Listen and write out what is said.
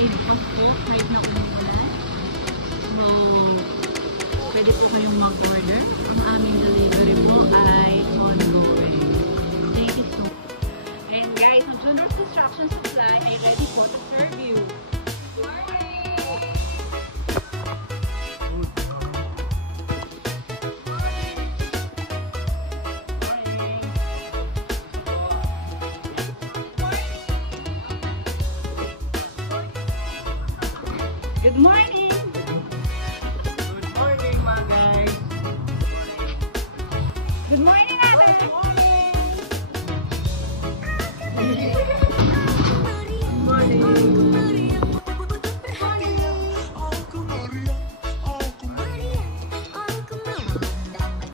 ay bukas po kahit na umulan. So, pwede po kayong mag-order. Ang aming delivery po ay ongoing. Thank you so much. And guys, ang Junior's Construction Supply ay ready po to serve you. Good morning! Good morning mga guys! Good morning!